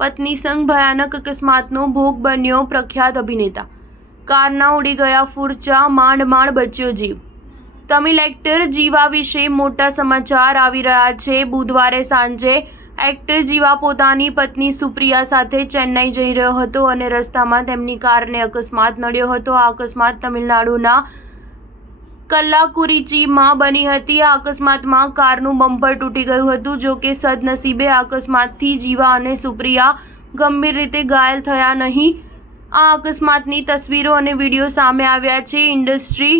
પત્ની સંગ ભયાનક અકસ્માતનો ભોગ બન્યો પ્રખ્યાત અભિનેતા। કારના ઉડી ગયા ફૂરચા, માંડ બચ્યો જીવ। તમિલ એક્ટર જીવા વિશે મોટા સમાચાર આવી રહ્યા છે। બુધવારે સાંજે એક્ટર જીવા પોતાની પત્ની સુપ્રિયા સાથે ચેન્નઈ જઈ રહ્યો હતો અને રસ્તામાં તેમની કારને અકસ્માત નડ્યો હતો। આ અકસ્માત તમિલનાડુના કલ્લાકુરિચીમાં બની હતી। આ અકસ્માતમાં કારનું બમ્પર તૂટી ગયું હતું। જો કે સદનસીબે આ અકસ્માતથી જીવા અને સુપ્રિયા ગંભીર રીતે ઘાયલ થયા નહીં। આ અકસ્માતની તસવીરો અને વિડીયો સામે આવ્યા છે। ઇન્ડસ્ટ્રી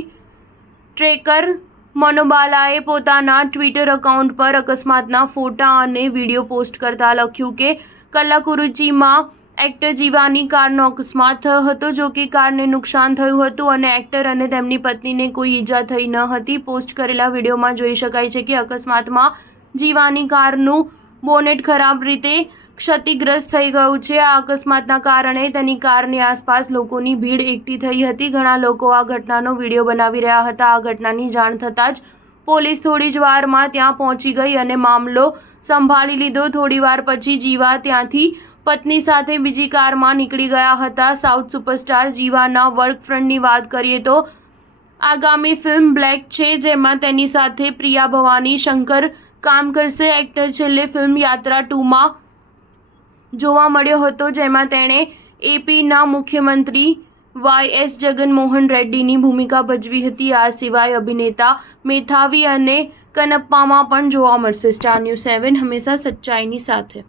ટ્રેકર મનોબાલાએ પોતાના ટ્વિટર એકાઉન્ટ પર અકસ્માતના ફોટા અને વિડીયો પોસ્ટ કરતા લખ્યું કે કલ્લાકુરિચીમાં એક્ટર જીવાની કારનો અકસ્માત થયો હતો। જો કે કારને નુકસાન થયું હતું અને એક્ટર અને તેમની પત્નીને કોઈ ઈજા થઈ ન હતી। પોસ્ટ કરેલા વિડીયોમાં જોઈ શકાય છે કે અકસ્માતમાં જીવાની કારનું બોનેટ ખરાબ રીતે ક્ષતિગ્રસ્ત થઈ ગયું છે। આ અકસ્માતના કારણે તેની કારની આસપાસ લોકોની ભીડ એકઠી થઈ હતી। ઘણા લોકો આ ઘટનાનો વિડીયો બનાવી રહ્યા હતા। આ ઘટનાની જાણ થતાં જ પોલીસ થોડી જ વારમાં ત્યાં પહોંચી ગઈ અને મામલો સંભાળી લીધો। થોડી વાર પછી જીવા ત્યાંથી પત્ની સાથે બીજી કારમાં નીકળી ગયા હતા। સાઉથ સુપરસ્ટાર જીવાના વર્ક ફ્રન્ટની વાત કરીએ તો આગામી ફિલ્મ બ્લેક છે, જેમાં તેની સાથે પ્રિયા ભવાની શંકર કામ કરશે। એક્ટર છેલ્લે ફિલ્મ યાત્રા 2માં જોવા મળ્યો હતો, જેમાં તેણે એપીના મુખ્યમંત્રી વાયએસ જગનમોહન રેડ્ડીની ભૂમિકા ભજવી હતી। આ સિવાય અભિનેતા મેથાવી અને કનપ્પામાં પણ જોવા મળશે। સ્ટાર ન્યૂઝ 7 હંમેશા સચ્ચાઈની સાથે।